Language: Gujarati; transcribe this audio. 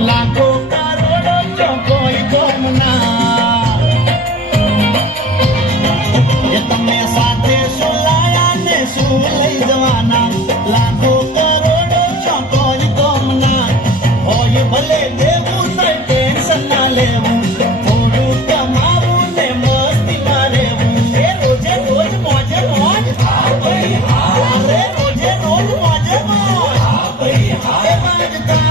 લાખો કરોડો ચોકોઈ ગોમના એ તમે સાથે શું લાયા ને શું લઈ જવાના લાખો કરોડો ચોકોઈ ગોમના હોય ભલે દેવું તઈ ટેન્શન ના લેવું થોડું કમાવું ને મસ્તીમાં રહેવું એ રોજે રોજ મોજે મોજ હા ભાઈ હા રે રોજે રોજ મોજે મોજ હા ભાઈ હા એ બાજતા